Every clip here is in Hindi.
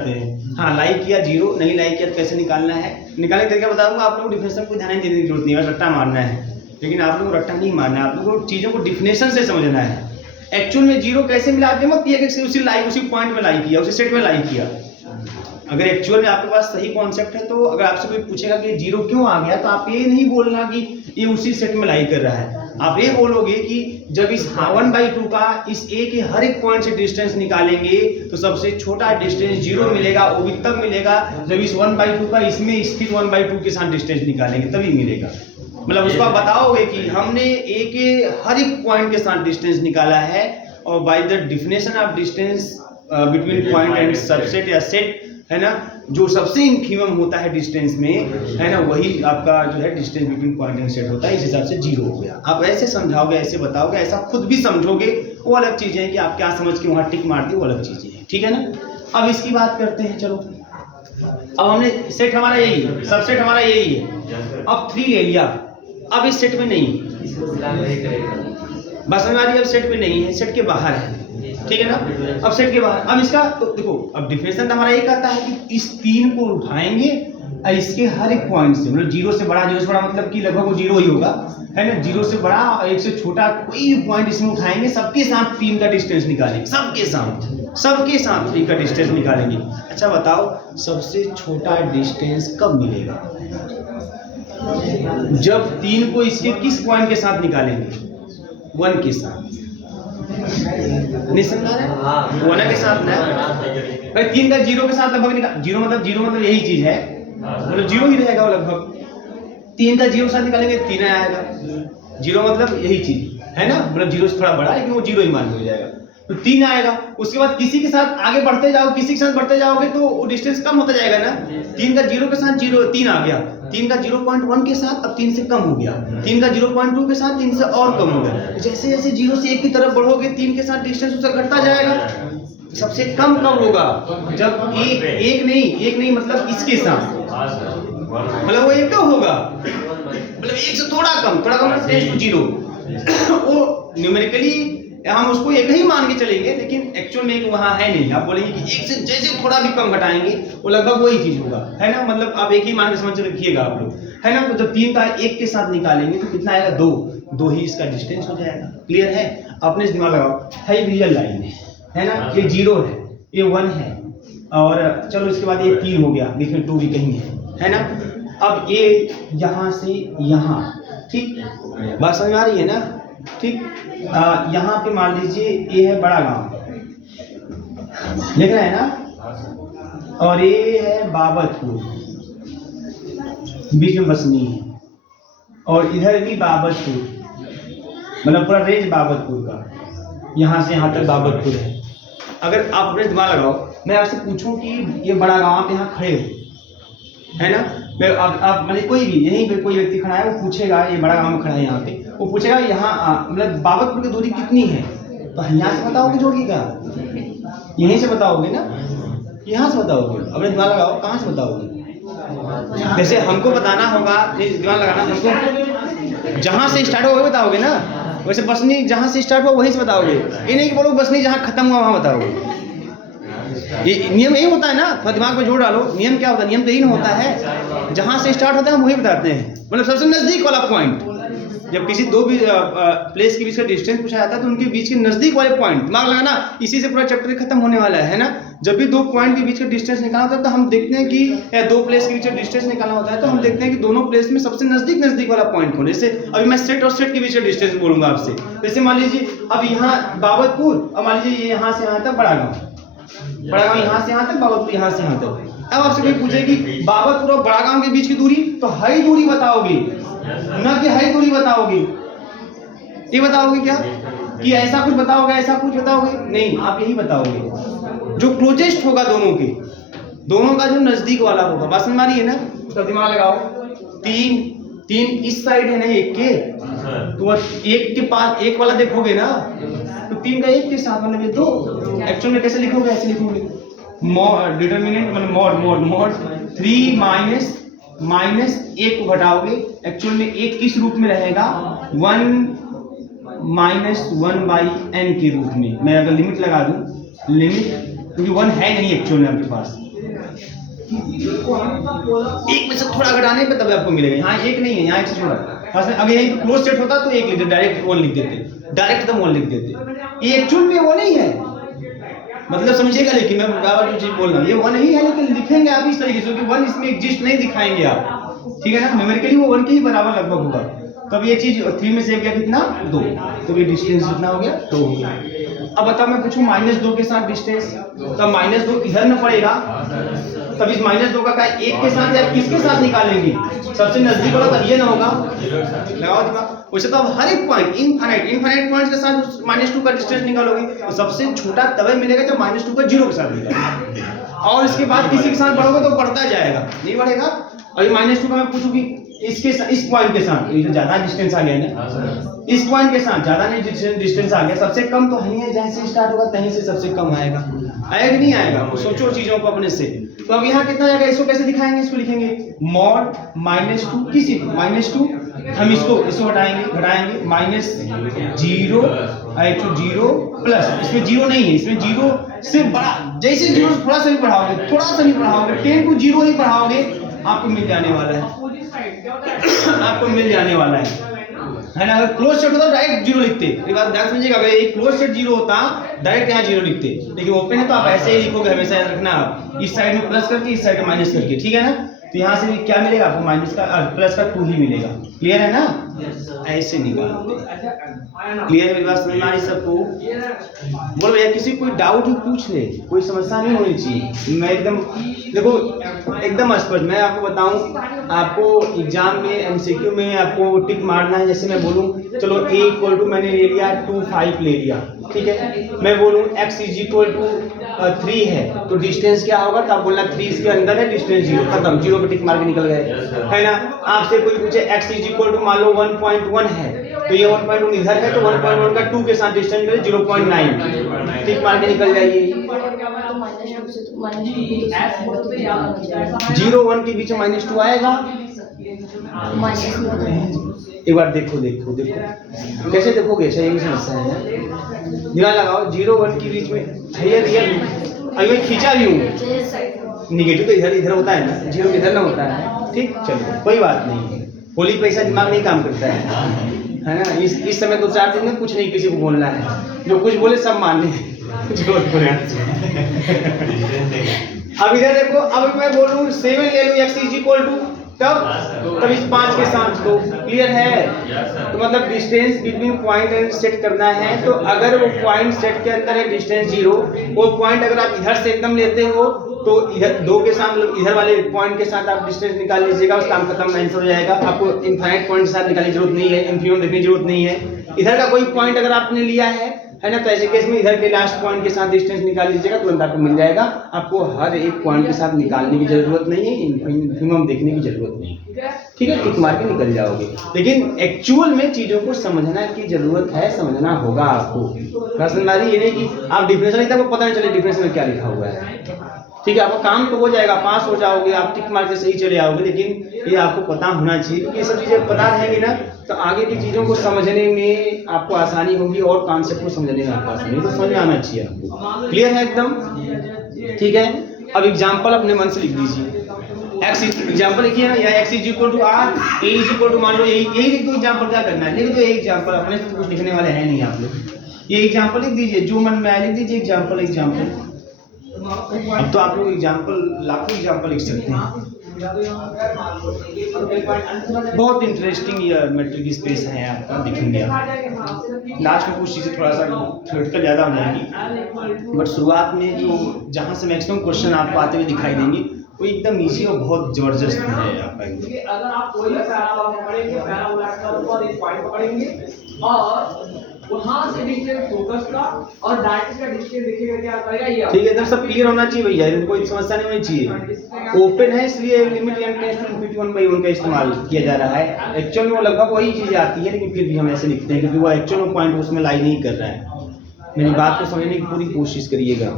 हाँ, लाइक किया 0, नहीं लाइक किया तो कैसे निकालना है, निकालने का तरीका बताऊंगा। आप लोगों को डिफिनेशन को ध्यान देने की जरूरत नहीं है, रट्टा मारना है, लेकिन आप लोगों को रट्टा नहीं मारना है, आप लोगों को चीज़ों को डिफिनेशन से समझना है। एक्चुअल में 0 कैसे मिला, आप मत किया कि उसी पॉइंट में लाइक किया, उसी सेट में लाइक किया। अगर एक्चुअल में आपके पास सही कॉन्सेप्ट है तो अगर आपसे कोई पूछेगा कि 0 क्यों आ गया, तो आप ये नहीं बोलना कि ये उसी सेट में लाइक कर रहा है। आप ये बोलोगे कि जब इस 1/2 का इस a के हर एक पॉइंट से डिस्टेंस निकालेंगे तो सबसे छोटा डिस्टेंस 0 मिलेगा। वो भी तब मिलेगा जब इस 1/2 का इसमें स्थित 1/2 के साथ डिस्टेंस निकालेंगे, तभी मिलेगा। मतलब उसको आप बताओगे कि हमने a के हर एक पॉइंट के साथ डिस्टेंस निकाला है, और by the definition of distance between point and subset या सेट, है ना, जो सबसे इन्फीमम होता है डिस्टेंस में, है ना, वही आपका जो है distance between point and set होता है। इस हिसाब से 0 हो गया। आप ऐसे समझाओगे, ऐसे बताओगे, ऐसा खुद भी समझोगे, वो अलग चीजें हैं कि आप क्या समझ के वहाँ टिक मार दी, वो अलग चीजें हैं, ठीक है ना। अब इसकी बात करते हैं। चलो, अब हमने सेट हमारा यही है, सबसेट हमारा यही है। अब 3 ले लिया, अब इस सेट में नहीं, बस हमारी अब सेट में नहीं है, सेट के बाहर है, ठीक है ना। अब सेट के बाहर, अब इसका तो देखो, अब डिफिनेशन तो हमारा ये कहता है कि इस 3 को उठाएंगे और इसके हर एक पॉइंट से, मतलब 0 से बड़ा मतलब कि लगभग वो 0 ही होगा, है ना। 0 से बड़ा और 1 से छोटा कोई भी पॉइंट इसमें उठाएंगे, सबके साथ 3 का डिस्टेंस निकालेंगे, सबके साथ 3 का डिस्टेंस निकालेंगे। अच्छा बताओ, सबसे छोटा डिस्टेंस कब मिलेगा? जब 3 को इसके किस पॉइंट के साथ निकालेंगे? 1 के साथ, नहीं समझा रहे? 1 के साथ ना भाई, 3 का 0 के साथ लगभग निकाल, 0 मतलब यही चीज है, मतलब 0 ही रहेगा वो लगभग। 3 का 0 के साथ निकालेंगे 3 आएगा। 0 मतलब यही चीज है ना, मतलब 0 से थोड़ा बड़ा, लेकिन वो 0 ही मान हो जाएगा, तो 3 आएगा। उसके बाद किसी के साथ आगे बढ़ते जाओ, किसी के साथ बढ़ते जाओगे तो वो डिस्टेंस कम होता जाएगा ना। 3 का 0 के साथ 3 आ गया, 3 का 0.1 के साथ अब 3 से कम हो गया, 3 का 0.2 के साथ 3 से और कम हो गया। जैसे जैसे 0 से 1 की तरफ बढ़ोगे, 3 के साथ डिस्टेंस उसका घटता जाएगा। सबसे कम कब होगा? जब एक नहीं मतलब इसके साथ, मतलब वो 1 कब होगा, मतलब 1 से थोड़ा कम मतलब 10 to 0। वो न्यूमेरिकली हम उसको 1 ही मान के चलेंगे, लेकिन एक्चुअल में 1 वहाँ है नहीं। आप बोलेंगे कि 1 से जैसे थोड़ा भी कम घटाएंगे वो लगभग वही चीज होगा, है ना। मतलब आप 1 ही मान के समझ रखिएगा आप लोग, है ना। तो जब 3 का 1 के साथ निकालेंगे तो कितना आएगा? 2 ही इसका डिस्टेंस हो जाएगा। क्लियर है? अपने से दिमाग लगाओ, है रियल लाइन है ना, ये 0 है, ये 1 है, और चलो इसके बाद ये 3 हो गया, बीच में 2 भी कहीं है ना। अब ये यहाँ से यहाँ, ठीक, बात समझ आ रही है ना, ठीक। यहाँ पे मान लीजिए ये है बड़ा गांव, देख रहे हैं ना, और ये है बाबतपुर, बीच में बसनी है, और इधर भी बाबतपुर, मतलब पूरा रेंज बाबतपुर का, यहाँ से यहाँ तक बाबतपुर है। अगर आप अपने दिमाग लगाओ, मैं आपसे पूछूं कि ये बड़ा गांव आप यहाँ खड़े हो, है ना, आप मतलब कोई भी यहीं पे कोई व्यक्ति खड़ा है, वो पूछेगा ये बड़ा गांव में खड़ा है यहाँ पे, वो पूछेगा यहाँ मतलब बाबतपुर की दूरी कितनी है, तो यहाँ से बताओगे जोड़िए क्या? यहीं से बताओगे ना, यहाँ से बताओगे। अपने दिमाग लगाओ, कहाँ से बताओगे? जैसे हमको बताना होगा, दिमाग लगाना, हमको जहाँ से स्टार्ट हो वही बताओगे ना। वैसे बसनी जहाँ से स्टार्ट हो वहीं से बताओगे, ये नहीं कि बोलो बसनी जहाँ खत्म हुआ वहाँ बताओगे। ये नियम यही होता है ना, थोड़ा दिमाग में जोड़ डालो। नियम क्या होता है? नियम तो यही होता है, जहाँ से स्टार्ट होता है हम वही बताते हैं, मतलब सबसे नजदीक वाला पॉइंट। जब किसी दो भी प्लेस के बीच का डिस्टेंस पूछा जाता है तो उनके बीच के नजदीक वाले पॉइंट दिमाग लगाना, इसी से पूरा चैप्टर खत्म होने वाला है ना। जब भी 2 पॉइंट के बीच का डिस्टेंस निकालना होता है तो हम देखते हैं कि, या 2 प्लेस के बीच का डिस्टेंस निकालना होता है तो हम देखते हैं कि दोनों प्लेस में सबसे नजदीक वाला पॉइंट कौन है। जैसे अभी मैं सेट और सेट के बीच का डिस्टेंस बोलूंगा आपसे। जैसे मान लीजिए अब यहाँ बाबतपुर, अब मान लीजिए ये यहाँ से यहाँ तक बड़ा गाँव यहाँ से यहाँ तक, बाबतपुर यहाँ से यहाँ तक। अब आपसे कोई पूछे कि बाबतपुर और बड़ा गाँव के बीच की दूरी, तो हाई दूरी बताओगे ना कि हाई दूरी बताओगे? ये बताओगे क्या कि ऐसा कुछ बताओगे, ऐसा कुछ बताओगे? नहीं, आप यही बताओगे जो क्लोजेस्ट होगा दोनों का, जो नजदीक वाला होगा। बात समझ आ रही है ना? तो दिमाग लगाओ, 3 इस साइड है ना 1 के, तो 1 के पास 1 वाला देखोगे ना, तो 3 का 1 के साथ मतलब ये 2। एक्चुअल में कैसे लिखोगे? ऐसे लिखोगे, डिटरमिनेंट मतलब मॉड 3 माइनस 1 को घटाओगे। एक्चुअल में 1 किस रूप में रहेगा? 1 माइनस 1/n के रूप में। मैं अगर लिमिट लगा दूं, लिमिट, क्योंकि 1 है नहीं एक्चुअल में आपके पास, एक में से थोड़ा घटाने पे तब आपको मिलेगा, यहाँ एक नहीं है, यहाँ एक से छोड़ा। अगर यही क्लोज सेट होता तो एक लिख देते, डायरेक्ट वन लिख देते, डायरेक्ट एकदम वन लिख देते। ये एक्चुअल में वो नहीं है, मतलब समझिएगा, लेकिन मैं बराबर जो चीज बोल रहा हूँ ये वन ही है, लेकिन लिखेंगे आप इस तरीके से कि वन इसमें एग्जिस्ट नहीं दिखाएंगे आप, ठीक है ना। न्यूमेरिकली वो वन के ही बराबर लगभग होगा। तब ये चीज 3 में से गया कितना 2, तो ये डिस्टेंस कितना हो गया 2 हो गया। अब बताओ मैं पूछूं -2 के साथ डिस्टेंस, तब -2 इधर में पड़ेगा, तब इस -2 का 1 के साथ या किसके साथ निकालेंगे, सबसे नजदीक वाला तब ये ना होगा, लगाओ दिमाग। वैसे तो अब हर एक पॉइंट इनफाइनाइट पॉइंट्स के साथ -2 का डिस्टेंस निकालोगे तो सबसे छोटा तभी मिलेगा जब -2 का 0 के साथ मिलेगा, और इसके बाद किसी के साथ बढ़ोगे तो बढ़ता जाएगा, नहीं बढ़ेगा। अभी -2 का मैं पूछूं कि इसके इस पॉइंट के साथ ये ज्यादा डिस्टेंस आ गया ना, इस पॉइंट के साथ ज्यादा नहीं डिस्टेंस आ गया, सबसे कम तो है, जहाँ से स्टार्ट होगा कहीं से सबसे कम आएगा, आएगा नहीं आएगा, सोचो चीजों को अपने से। तो अब यहाँ कितना जाएगा, इसको कैसे दिखाएंगे, इसको लिखेंगे mod -2 किसी -2, हम इसको घटाएंगे -0 प्लस, इसमें 0 नहीं है, इसमें 0 से बड़ा, जैसे 0 थोड़ा सा भी बढ़ाओगे 10 to 0 ही बढ़ाओगे आपको मिल जाने वाला है, आपको मिल जाने वाला है ना। अगर क्लोज सेट होता तो डायरेक्ट 0 लिखते, एक बात ध्यान समझिएगा, अगर एक क्लोज सेट 0 होता डायरेक्ट यहाँ 0 लिखते, लेकिन ओपन है तो आप ऐसे ही लिखोगे, हमेशा याद रखना, आप इस साइड में प्लस करके इस साइड में माइनस करके, ठीक है ना। तो यहाँ से क्या मिलेगा आपको, माइनस का प्लस का 2 ही मिलेगा, क्लियर है ना, ऐसे निकालते। क्लियर है मेरी बात, समझ में आ रही सबको? बोलो भैया, किसी कोई डाउट ही पूछ ले, कोई समस्या नहीं होनी चाहिए। मैं एकदम देखो एकदम स्पष्ट, मैं आपको बताऊं, आपको एग्जाम में एमसीक्यू में आपको टिक मारना है। जैसे मैं बोलूं चलो a = मैंने ले लिया 2 5 ले लिया, ठीक है, मैं बोलूं x = 3 है, तो डिस्टेंस क्या होगा, तो आप बोलना 3 इसके अंदर है, डिस्टेंस 0, खत्म, 0 पे टिक मार के निकल गए, है ना। आपसे कोई पूछे x = मान लो 1.1 है, तो ये 1.1 इधर है, तो 1.1 का 2 के साथ डिस्टेंस करें 0.9, टिक मार के निकल जाइए। 0 1 के बीच में -2 आएगा, एक बार देखो कैसे देखोगे, अच्छा ये भी समस्या है, दिमाग लगाओ। 0 1 के बीच में अभी खींचा भी हूँ, निगेटिव तो इधर होता है ना, 0 इधर ना होता है, ठीक, चलो कोई बात नहीं, होली पैसा दिमाग नहीं काम करता है ना। इस समय 2-4 दिन में कुछ नहीं किसी को बोलना है, जो कुछ बोले सब मानने अब इधर देखो, अब मैं बोलूं 7 ले लूं x = तब इस 5 के साथ दो, क्लियर है। तो मतलब distance between point and set करना है, तो अगर वो पॉइंट सेट के अंदर है डिस्टेंस 0, वो पॉइंट अगर आप इधर से एकदम लेते हो तो इधर 2 के साथ, इधर वाले पॉइंट के साथ आप डिस्टेंस निकाल लीजिएगा, उस काम खत्म, आंसर हो जाएगा। आपको इनफाइनाइट पॉइंट के साथ निकालने की जरूरत नहीं है, इन्फिनिटी देखने की जरूरत नहीं है। इधर का कोई पॉइंट अगर आपने लिया है ना, तो ऐसे केस में इधर के लास्ट पॉइंट के साथ डिस्टेंस निकाल लीजिएगा, तुरंत आपको मिल जाएगा। आपको हर एक पॉइंट के साथ निकालने की जरूरत नहीं है, इन्फिनिटी देखने की जरूरत नहीं है, ठीक है, टिक मार के निकल जाओगे। लेकिन एक्चुअल में चीजों को समझना की जरूरत है, समझना होगा आपको। समझदारी ये नहीं कि आप डिफरेंशियल लिखते आपको पता नहीं चले डिफरेंशियल में क्या लिखा हुआ है, ठीक है, आपका काम तो हो जाएगा, पास हो जाओगे, आप टिक मार के सही चले आओगे, लेकिन ये आपको पता होना चाहिए, क्योंकि ये सब चीजें पता रहेंगी ना तो आगे की चीजों को समझने में आपको आसानी होगी, और कॉन्सेप्ट को समझने में आपको आसानी, तो समझ में आना चाहिए आपको। क्लियर है एकदम, ठीक है। अब एग्जाम्पल अपने मन से लिख दीजिए, एक्स एग्जाम्पल लिखिए ना, या x = r, a = मान लो यही लिख दो। एग्जाम्पल क्या करना है, लिख दो यही एग्जाम्पल, अपने से कुछ लिखने वाले हैं नहीं आप लोग, ये एग्जाम्पल लिख दीजिए, जो मन में आए लिख दीजिए एग्जाम्पल। अब तो आप लोग एग्जाम्पल लाखों एग्जाम्पल लिख सकते हैं। बहुत इंटरेस्टिंग ये मैट्रिक स्पेस है आपका, दिखेंगे आप। लास्ट में कुछ चीज़ें थोड़ा सा थ्योरेटिकल ज़्यादा हो जाएगी, बट शुरुआत में जो जहाँ से मैक्सिमम क्वेश्चन आपको आते हुए दिखाई देंगे वो एकदम इजी और बहुत जबरदस्त है आपका। अगर आप कोई पकड़ेंगे और वहाँ से डिस्टेंस फोकस का और डायरेक्ट का डिस्टेंस देखिएगा क्या करेगा ये, ठीक है, इधर सब क्लियर होना चाहिए भैया, इधर कोई समस्या नहीं होनी चाहिए। ओपन है इसलिए लिमिट एंड टेस्ट इनफिनिटी 1/1 का इस्तेमाल किया जा रहा है। एक्चुअल में वो लगभग वही चीजें आती है, लेकिन फिर भी हम ऐसे लिखते हैं क्योंकि वो एक्चुअल में पॉइंट उसमें लाई नहीं कर रहा है। मेरी बात को समझने की पूरी कोशिश करिएगा।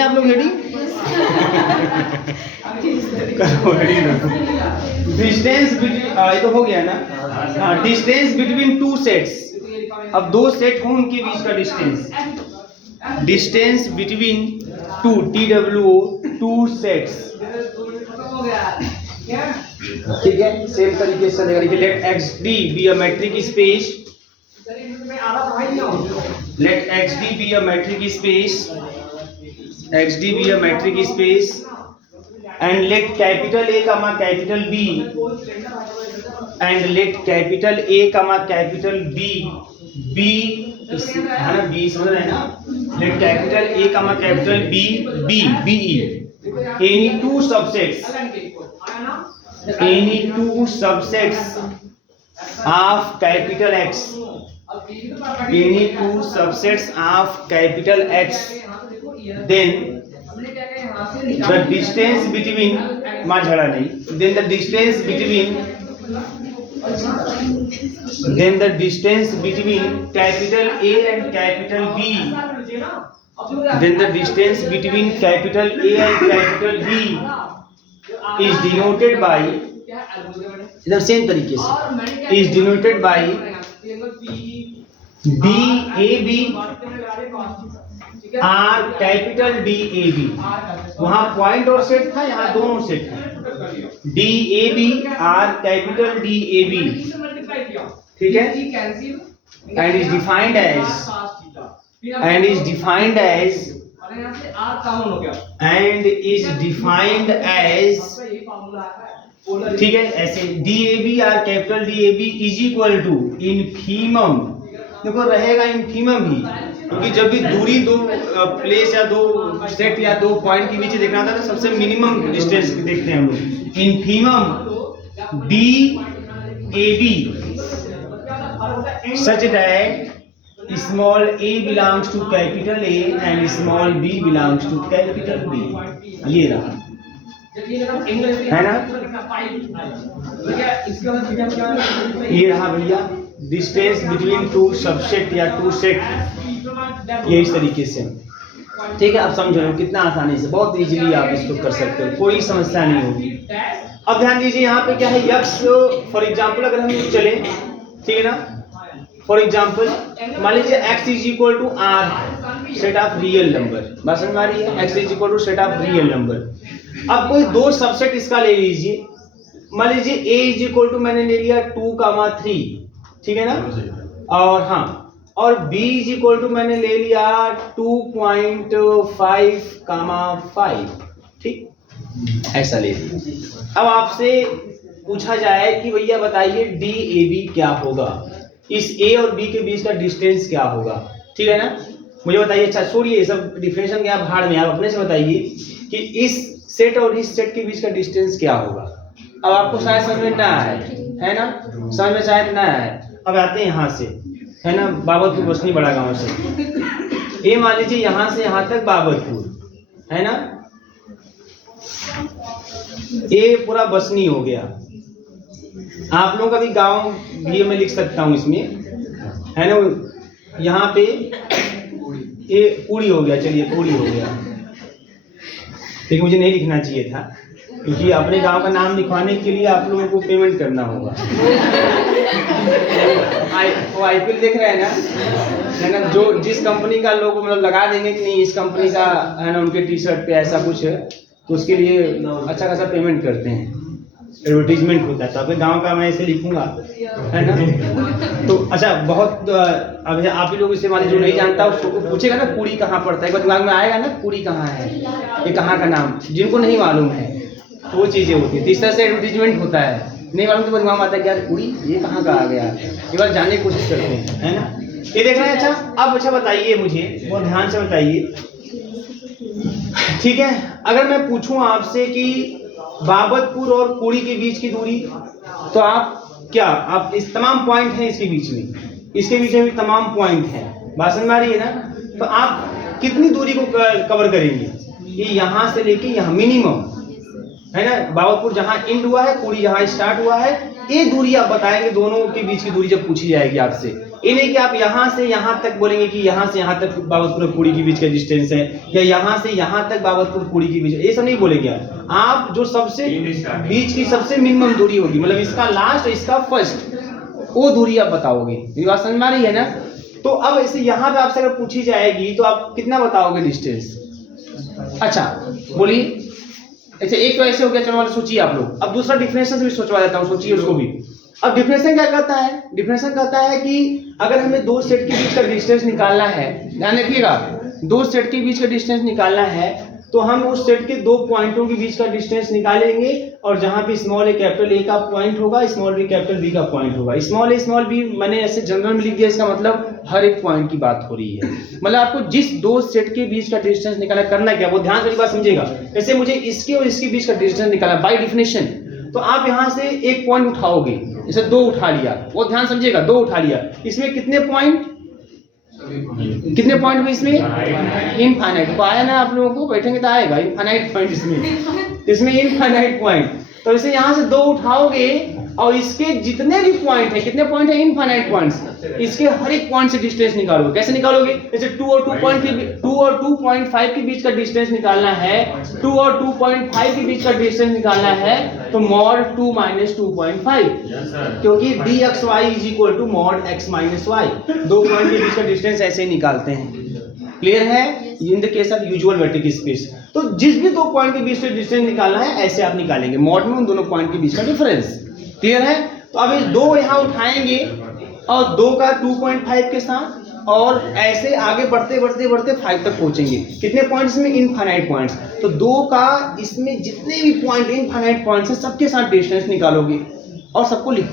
आप लोग रेडी? डिस्टेंस ये तो हो गया ना, हाँ, डिस्टेंस बिटवीन 2 सेट्स। अब 2 सेट हो उनके बीच का डिस्टेंस बिटवीन 2 TWO 2 सेट्स। खत्म हो गया क्या? ठीक है, सेम तरीके से चलेगा। देखिए let XD be a metric space, मैं आधा पढ़ाई नहीं हूँ। let XD be a metric space, XD be a metric space, and let capital A comma capital B, and let capital A comma capital B B है ना, B समझ रहे हैं ना? let capital A comma capital B B B E any two subsets, any two subsets of capital X, any two subsets of capital X, then the distance between झगड़ा नहीं, then the distance between capital A and capital B, then the distance between capital A and capital B is denoted by, इधर सेम तरीके से, is denoted by DAB are कैपिटल DAB, वहां पॉइंट और सेट था, यहाँ दोनों सेट है। DAB आर कैपिटल DAB, ठीक है, एंड इज डिफाइंड एज ठीक है, ऐसे DAB आर कैपिटल DAB is equal to infimum, देखो रहेगा इन्फीमम ही, क्योंकि जब भी दूरी दो प्लेस या दो सेट या दो पॉइंट के बीच देखना होता है तो सबसे मिनिमम डिस्टेंस देखते हैं हम लोग। Infimum DAB such that small a belongs to capital A and small b belongs to capital B, ये रहा है ना, ये रहा भैया डिस्टेंस बिटवीन टू सबसेट या टू सेट, ये इस तरीके से। ठीक है, अब समझो कितना आसानी से, बहुत इजीली आप इसको कर सकते हो, कोई समस्या नहीं होगी। अब ध्यान दीजिए यहाँ पे क्या है, यक्स फॉर एग्जाम्पल अगर हम चले, ठीक है ना, फॉर एग्जाम्पल मान लीजिए x is equal to r set of real number, बात समझ में आ रही है, x is equal to set of real number. अब कोई दो सबसेट इसका ले लीजिए, मान लीजिए a इज इक्वल टू मैंने ले लिया 2,3, ठीक है ना, और हाँ, और b इज इक्वल टू मैंने ले लिया 2.5, ठीक, ऐसा ले लीजिए। अब आपसे पूछा जाए कि भैया बताइए DAB क्या होगा, इस a और b के बीच का डिस्टेंस क्या होगा, ठीक है ना, मुझे बताइए। अच्छा छोड़िए ये सब डिफरेंशियल क्या भाड़ में, आप अपने से बताइए कि इस सेट और इस सेट के बीच का डिस्टेंस क्या होगा। अब आपको शायद समझ में ना आए, है ना, समझ में शायद ना आए। अब आते हैं यहाँ से, है ना, बाबतपुर बसनी बड़ा गांव से, ये मान लीजिए यहाँ से यहाँ तक बाबतपुर, है ना, ये पूरा बसनी हो गया। आप लोगों का भी गांव भी मैं लिख सकता हूँ इसमें, है ना, यहाँ पे ये पूरी हो गया, चलिए पूरी हो गया, लेकिन मुझे नहीं लिखना चाहिए था, क्योंकि अपने गांव का नाम लिखवाने के लिए आप लोगों को पेमेंट करना होगा। वो IPL देख रहे हैं ना, है ना, जो जिस कंपनी का लोगो मतलब लगा देंगे कि नहीं इस कंपनी का, है ना, उनके टी शर्ट पे ऐसा कुछ है, तो उसके लिए अच्छा खासा पेमेंट करते हैं, एडवर्टीजमेंट होता है। तो अपने गांव का मैं ऐसे लिखूंगा, है ना। तो अच्छा बहुत अब आप ही लोग इसे मान लीजिए जो नहीं जानता उसको पूछेगा ना पूरी कहाँ पड़ता है, एक बार दिमाग में आएगा ना पूरी कहाँ है, ये कहाँ का नाम, जिनको नहीं मालूम है तो वो चीज़ें होती है। तो इस तरह से एडवर्टीजमेंट होता है, नहीं मालूम तो दिमाग में आता है कि यार पूरी ये कहाँ का आ गया, एक बार जानने की कोशिश करते हैं, है ना। ये देख रहे हैं। अच्छा अब अच्छा बताइए, मुझे बहुत ध्यान से बताइए, ठीक है, अगर मैं पूछूं आपसे कि बाबतपुर और पुरी के बीच की दूरी, तो आप क्या, आप इस तमाम पॉइंट हैं इसके बीच में, इसके बीच में भी तमाम पॉइंट हैं, बात समझ में आ रही है ना, तो आप कितनी दूरी को कवर करेंगे, ये यहाँ से लेके यहाँ मिनिमम, है ना, बाबतपुर जहाँ एंड हुआ है, पुरी जहाँ स्टार्ट हुआ है, ये दूरी आप बताएंगे, दोनों के बीच की दूरी जब पूछी जाएगी आपसे। ये नहीं कि आप यहाँ से यहाँ तक बोलेंगे कि यहाँ से यहाँ तक बाबतपुर और पुरी के बीच का डिस्टेंस है, या यहाँ से यहाँ तक बाबतपुर पुरी के बीच, ये सब नहीं बोलेंगे आप जो सबसे बीच की सबसे मिनिमम दूरी होगी, मतलब इसका लास्ट इसका फर्स्ट, वो दूरी आप बताओगे। ये बात समझ में आ रही है ना। तो अब ऐसे यहाँ पे आपसे अगर पूछी जाएगी तो आप कितना बताओगे डिस्टेंस। अच्छा बोलिए अच्छा एक तो ऐसे हो गया, चलो वाला सोचिए आप लोग। अब दूसरा डिफरेंशियल से भी सोचवा देता हूँ, सोचिए उसको भी। अब डिफरेंशियल क्या कहता है? डिफरेंशियल कहता है कि अगर हमें दो सेट के बीच का डिस्टेंस निकालना है, ध्यान रखिएगा, दो सेट के बीच का डिस्टेंस निकालना है तो हम उस सेट के दो पॉइंटों के बीच का डिस्टेंस निकालेंगे, और जहां पे स्मॉल ए कैपिटल ए का पॉइंट होगा, स्मॉल बी कैपिटल बी का पॉइंट होगा। स्मॉल ए स्मॉल बी मैंने ऐसे जनरल में लिख दिया, इसका मतलब हर एक पॉइंट की बात हो रही है। मतलब आपको जिस दो सेट के बीच का डिस्टेंस निकालना, करना क्या, वो ध्यान से एक बात समझिएगा। जैसे मुझे इसके और इसके बीच का डिस्टेंस निकालना बाय डेफिनेशन, तो आप यहां से एक पॉइंट उठाओगे, जैसे दो उठा लिया, वो ध्यान समझिएगा, दो उठा लिया, इसमें कितने पॉइंट हुए इसमें? इनफाइनाइट। तो आया ना आप लोगों को, बैठेंगे तो आएगा इनफाइनाइट पॉइंट इसमें इनफाइनाइट पॉइंट। तो इसे यहाँ से दो उठाओगे और इसके जितने भी पॉइंट है, कितने पॉइंट है? Infinite points. इसके हर एक पॉइंट से डिस्टेंस निकालोगे। कैसे निकालोगे? जैसे 2 और 2.5 के बीच का डिस्टेंस निकालना है, 2 और 2.5 के बीच का डिस्टेंस निकालना है, तो mod 2 - 2.5, क्योंकि dxy = mod x - y। दो पॉइंट के बीच का डिस्टेंस ऐसे ही निकालते हैं। क्लियर है? In the case of usual vertical space, तो जिस भी दो पॉइंट के बीच से डिस्टेंस निकालना है, ऐसे आप निकालेंगे, मॉड में उन दोनों पॉइंट के बीच का डिफरेंस। क्लियर है? तो अब इस दो यहाँ उठाएंगे और दो का 2.5 के साथ, और ऐसे आगे बढ़ते 5 तक पहुंचेंगे। कितने पॉइंट्स में? Infinite points. तो दो का इसमें जितने भी पॉइंट इनफाइनाइट पॉइंट्स हैं, सबके साथ डिस्टेंस निकालोगे और सबको लिख